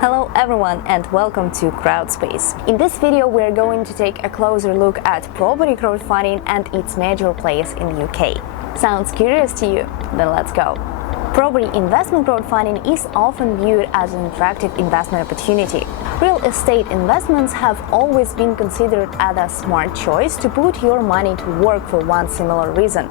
Hello everyone and welcome to CrowdSpace. In this video we're going to take a closer look at property crowdfunding and its major place in the UK. Sounds curious to you? Then let's go. Property investment crowdfunding is often viewed as an attractive investment opportunity. Real estate investments have always been considered as a smart choice to put your money to work for one similar reason.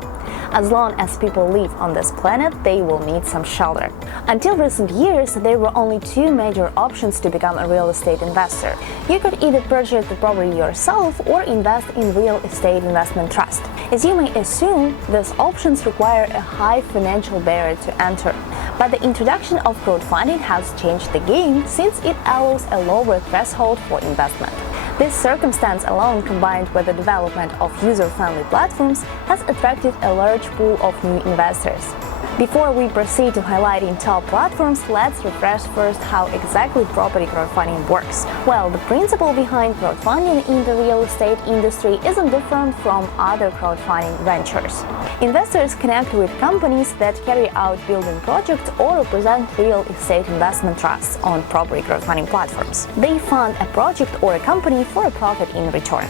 As long as people live on this planet, they will need some shelter. Until recent years, there were only two major options to become a real estate investor. You could either purchase the property yourself or invest in real estate investment trust. As you may assume, these options require a high financial barrier to enter. But the introduction of crowdfunding has changed the game since it allows a lower threshold for investment. This circumstance alone, combined with the development of user-friendly platforms, has attracted a large pool of new investors. Before we proceed to highlighting top platforms, let's refresh first how exactly property crowdfunding works. Well, the principle behind crowdfunding in the real estate industry isn't different from other crowdfunding ventures. Investors connect with companies that carry out building projects or represent real estate investment trusts on property crowdfunding platforms. They fund a project or a company for a profit in return.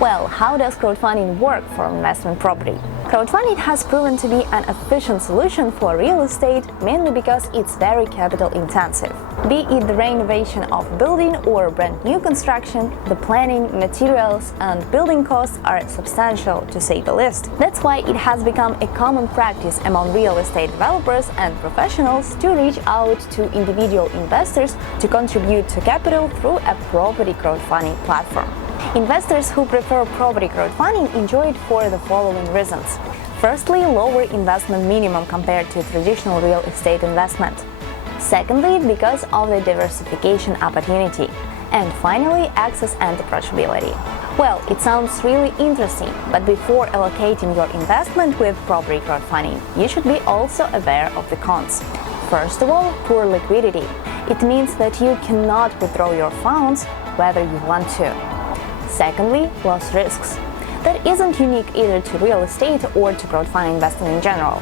Well, how does crowdfunding work for investment property? Crowdfunding has proven to be an efficient solution for real estate, mainly because it's very capital intensive. Be it the renovation of a building or brand new construction, the planning, materials, and building costs are substantial, to say the least. That's why it has become a common practice among real estate developers and professionals to reach out to individual investors to contribute to capital through a property crowdfunding platform. Investors who prefer property crowdfunding enjoy it for the following reasons. Firstly, lower investment minimum compared to traditional real estate investment. Secondly, because of the diversification opportunity. And finally, access and approachability. Well, it sounds really interesting, but before allocating your investment with property crowdfunding, you should be also aware of the cons. First of all, poor liquidity. It means that you cannot withdraw your funds whether you want to. Secondly, loss risks. That isn't unique either to real estate or to crowdfunding investing in general.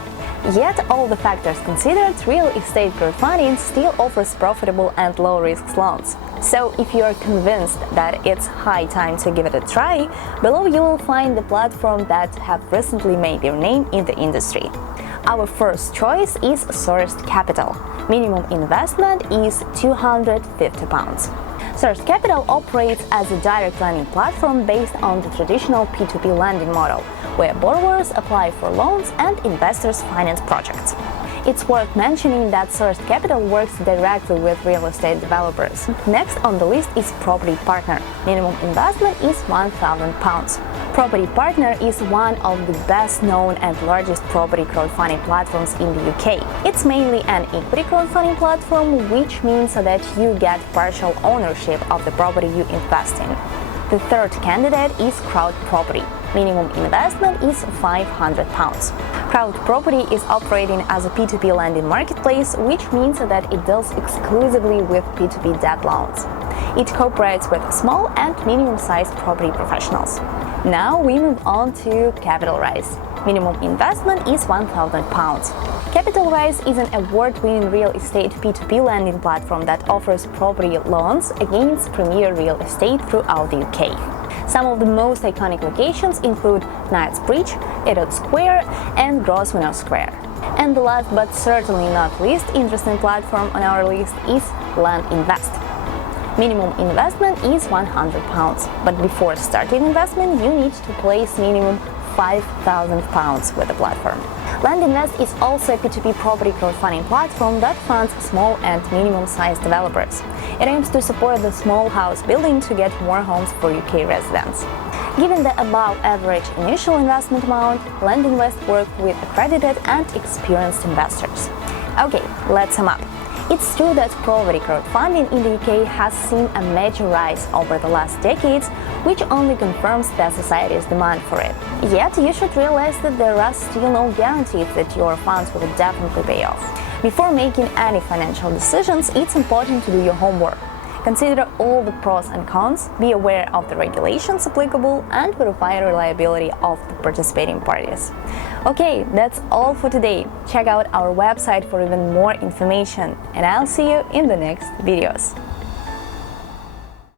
Yet, all the factors considered, real estate crowdfunding still offers profitable and low-risk loans. So, if you are convinced that it's high time to give it a try, below you will find the platform that have recently made their name in the industry. Our first choice is Sourced Capital. Minimum investment is £250. Sourced Capital operates as a direct lending platform based on the traditional P2P lending model, where borrowers apply for loans and investors finance projects. It's worth mentioning that Sourced Capital works directly with real estate developers. Next on the list is Property Partner. Minimum investment is £1,000. Property Partner is one of the best-known and largest property crowdfunding platforms in the UK. It's mainly an equity crowdfunding platform, which means that you get partial ownership of the property you invest in. The third candidate is CrowdProperty. Minimum investment is £500. CrowdProperty is operating as a P2P lending marketplace, which means that it deals exclusively with P2P debt loans. It cooperates with small and medium-sized property professionals. Now we move on to CapitalRise. Minimum investment is £1,000. CapitalRise is an award-winning real estate P2P lending platform that offers property loans against premier real estate throughout the UK. Some of the most iconic locations include Knightsbridge, Etot Square, and Grosvenor Square. And the last but certainly not least interesting platform on our list is LendInvest. Minimum investment is £100, but before starting investment, you need to place minimum £5,000 with the platform. LendInvest is also a P2P property crowdfunding platform that funds small and medium-sized developers. It aims to support the small house building to get more homes for UK residents. Given the above-average initial investment amount, LendInvest works with accredited and experienced investors. Okay, let's sum up. It's true that property crowdfunding in the UK has seen a major rise over the last decades, which only confirms the society's demand for it. Yet, you should realize that there are still no guarantees that your funds will definitely pay off. Before making any financial decisions, it's important to do your homework. Consider all the pros and cons, be aware of the regulations applicable, and verify the reliability of the participating parties. Okay, that's all for today. Check out our website for even more information, and I'll see you in the next videos.